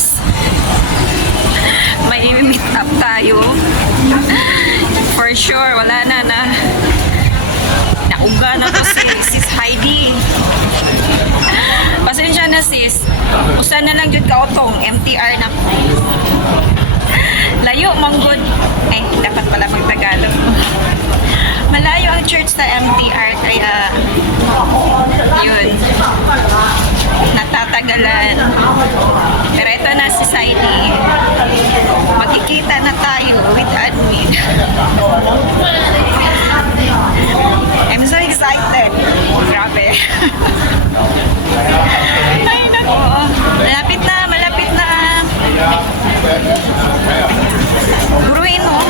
guys. May meet up tayo. For sure, wala na nauga na to si Sis Heidi. Pasensya na sis. Usa na lang jud ka otong MTR na ko. Layo manggod. Dapat pala mag-Tagalog. Malayo ang church sa MTR kaya yun. Natatagalan. Pero ito na si Heidi. Magkikita na tayo with admin. I'm so excited. Grabe. Ay, nako. Malapit na, malapit na. Guruin mo.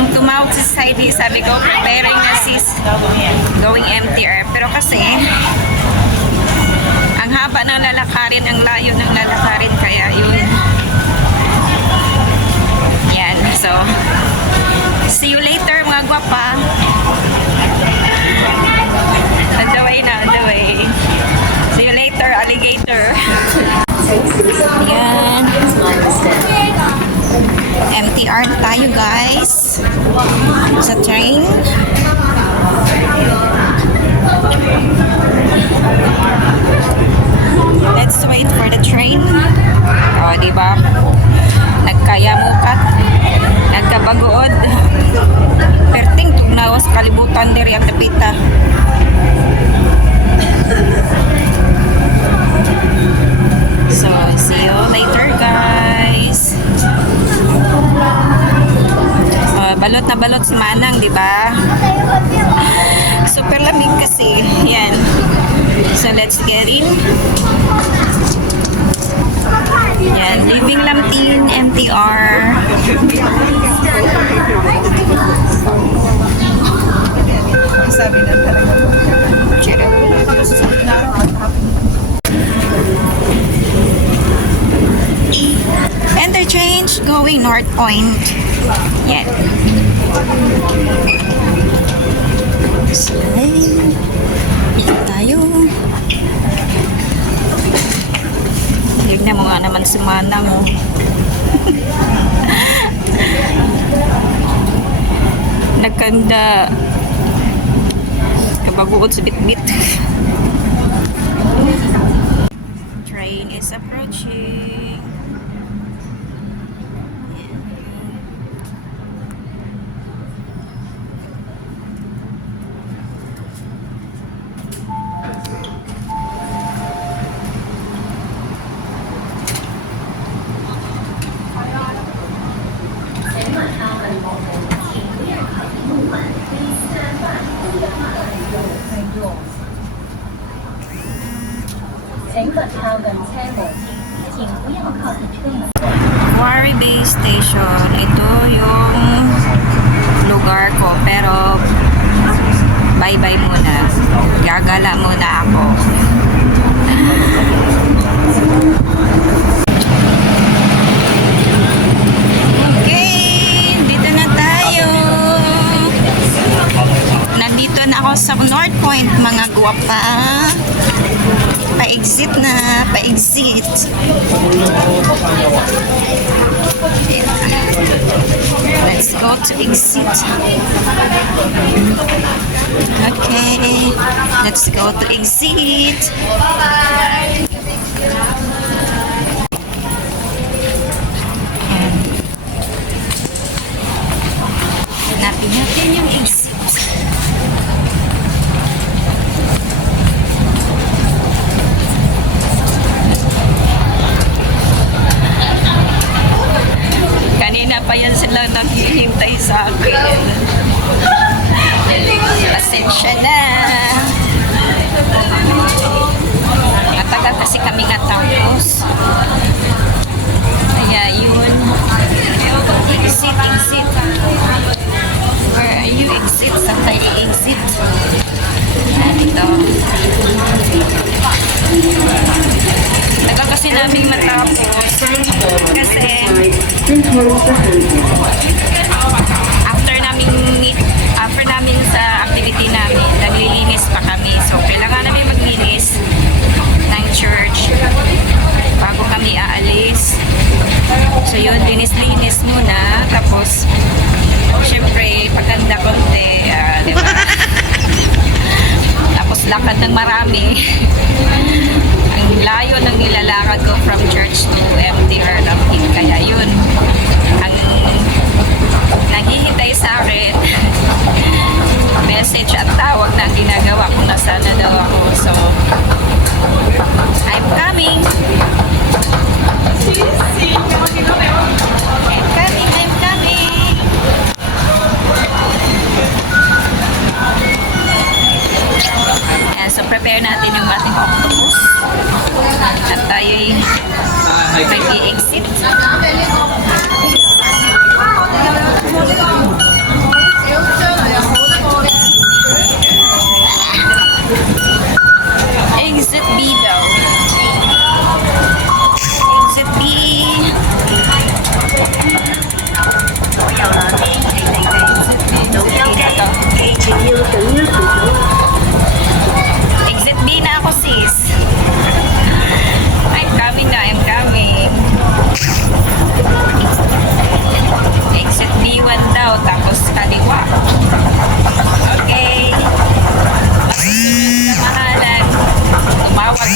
Ang tumawag si Heidi, sabi ko, preparing na sis going MTR. Pero kasi, ang haba ng lalakarin, ang layo ng lalakarin, kaya yun. Yan, so, see you later mga gwapa. On the way na, on the way. See you later, alligator. Yan. MTR tayo guys. Sa train. Let's wait for the train. O, diba? Nagkaya mo ka. Nagkabagood. Perting tugnawas kalibutan diri ang tapita. So, see you later guys. Balot na balot si Manang, di ba? Super lamig kasi. Yan. So, let's get in. Yan. Living Lamtin, MTR. Sabi na talaga. Interchange going North Point. Yan. So, ito tayo. Tignan mo nga naman si Manang mo. Nagkanda kabaguot sa bit-bit. Train is approaching. Quarry Bay Station. Ito yung lugar ko. Pero bye-bye muna. Gagala muna ako. Okay. Dito na tayo. Nandito na ako sa North Point, mga guwapa. Pa-exit na, pa-exit. Let's go to exit. Okay, let's go to exit. Hanapin natin yung exit. Kanina pa yan sila naghihintay sa akin. Pasensya na. Matagal kasi kami nga tapos. Kaya yun. Exit, exit. Where are you? Exit. Saan tayo exit? Dito. Tagal kasi namin matapos. Kasi after namin sa activity namin, naglilinis pa kami. So, kailangan namin maglinis ng church bago kami Tapos, syempre, paganda konti, di ba? Tapos lakad ng marami. Ang layo ng nilalakad ko from church to MTR Lampin. Kaya yun, ang naghihintay sa akin, message at tawag na ang ginagawa kung nasaan na daw ako. So, I'm coming. I'm coming. Ayan, so prepare natin yung ating octopus. At tayo'y mag-i-exit. Exit B daw. Exit B. Exit B na ako, sis. I'm coming na, I'm coming. Exit B1 daw, tapos kaliwa. Okay. Mahalan. Tumawag pa.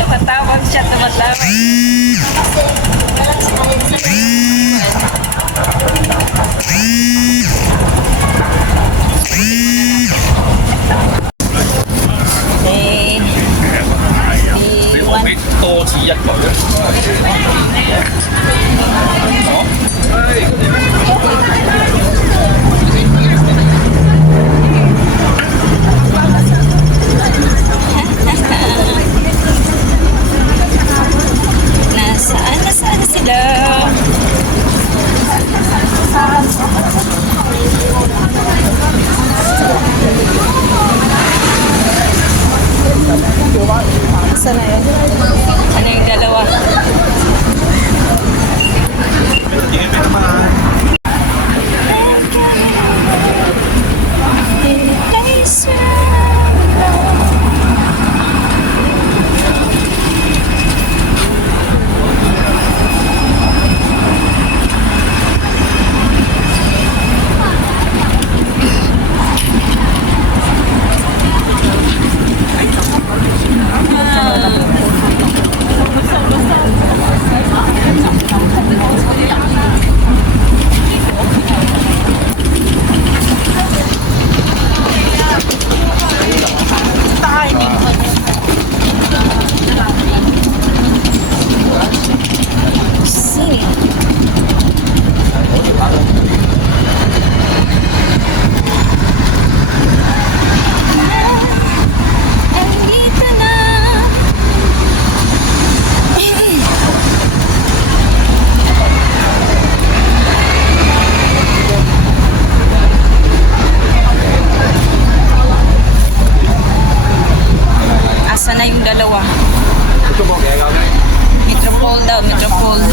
Tumatawag siya, tumatawag.俾多此一舉啊！Nasaan sila? Saan na yun? Ano yung dalawa? Metropole daw, Metropole.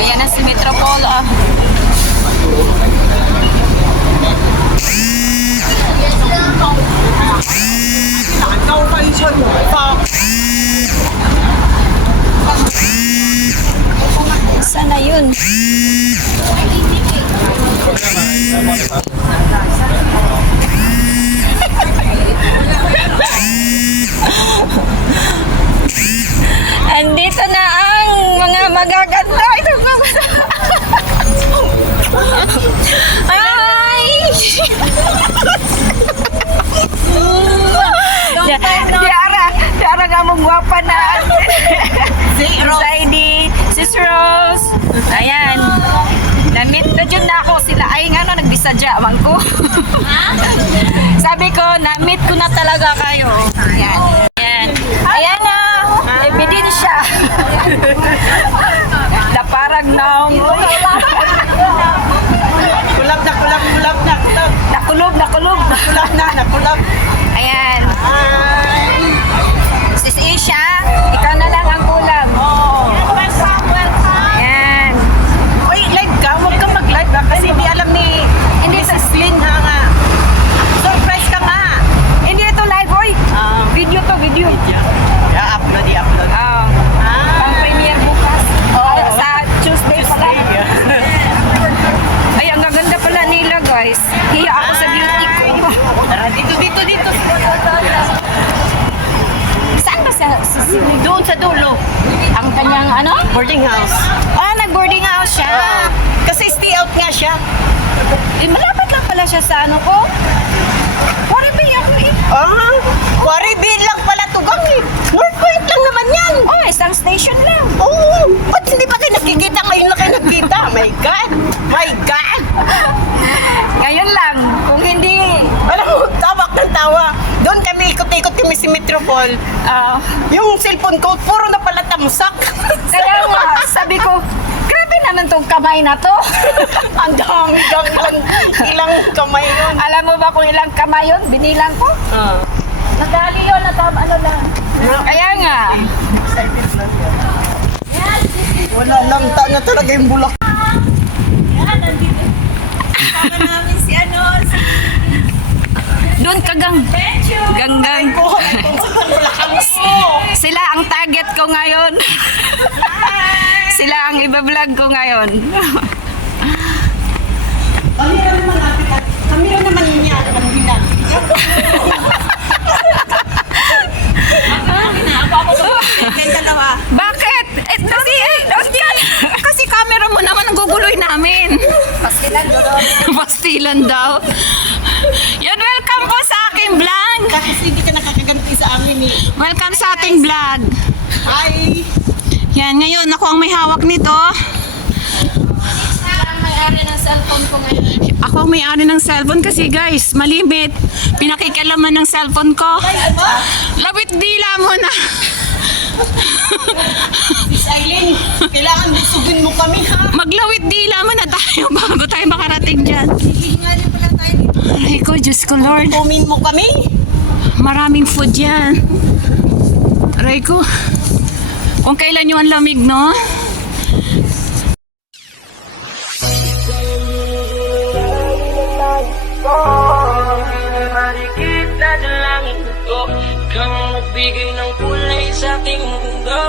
Ayan na si Metropole, oh. Sana yun. Andito na ang mga magaganda. Ito pa. Ay! Tiara nga mong gwapa na. Si Sis Rose. Ayan. Na-meet na dyan na ako sila. Ay nga no, nagbisadya man ko. Sabi ko, na-meet ko na talaga kayo. Ayan. Ayan. Ayan na. Ebidensya. Naparag na ako. Nakulog. Ayan. Sis Isha, ikaw na lang ang kulang. Ayan. Uy, live ka? Huwag kang mag-live ha? Kasi hindi alam ni Mrs. Lynn ha nga. Surprise ka nga. Hindi ito live, oy. Video to, video. I-upload. Pang premiere bukas. Oo. Sa Doon sa dulo. Ang kanyang ano? Boarding house. Ah, nag-boarding house siya. Kasi stay out nga siya. Eh, malapit lang pala siya sa ano ko. Waribi ako eh. Waribi lang pala tugang eh. North Point lang naman yan. Oh, isang station lang. Oo. Ba't hindi pa kayo nakikita? Ngayon lang kayo nagkita. My God. My God. Ngayon lang, kung hindi, Alam mo, tawak ng tawa. Doon kami ikot-ikot kami si Metropol. ah, Yung cellphone ko, puro na pala tamsak. kaya nga, sabi ko, grabe naman tong kamay na to. Ang dami kang ilang kamay yun. Alam mo ba kung ilang kamay yun? Binilang ko. Nadali yun, ano lang. Kaya nga, Wala lang na talaga yung bulak. doon ganggang. Sila ang target ko ngayon. Sila ang iba-vlog ko ngayon. Kami naman niya. Bakit? Kasi camera mo naman ang guguloy namin. Pastilan daw. Yan, welcome po sa aking vlog. Kasi hindi ka nakakaganti sa amin eh. Welcome sa ating vlog. Ay. Yan, ngayon ako ang may hawak nito. Ako ang may-ari ng cellphone kasi guys, malimit. Pinakikalaman ng cellphone ko. Labit dila mo na. Miss Eileen, kailangan busugin mo kami ha. Maglawit dila mo na tayo bago tayo makarating dyan. Ay ko, Diyos ko Lord. Kumin mo kami. Maraming food yan. Aray ko. Kung kailan yung ang lamig, no? Marikita sa langit ko, kang magbigay ng kulay sa aking mundo.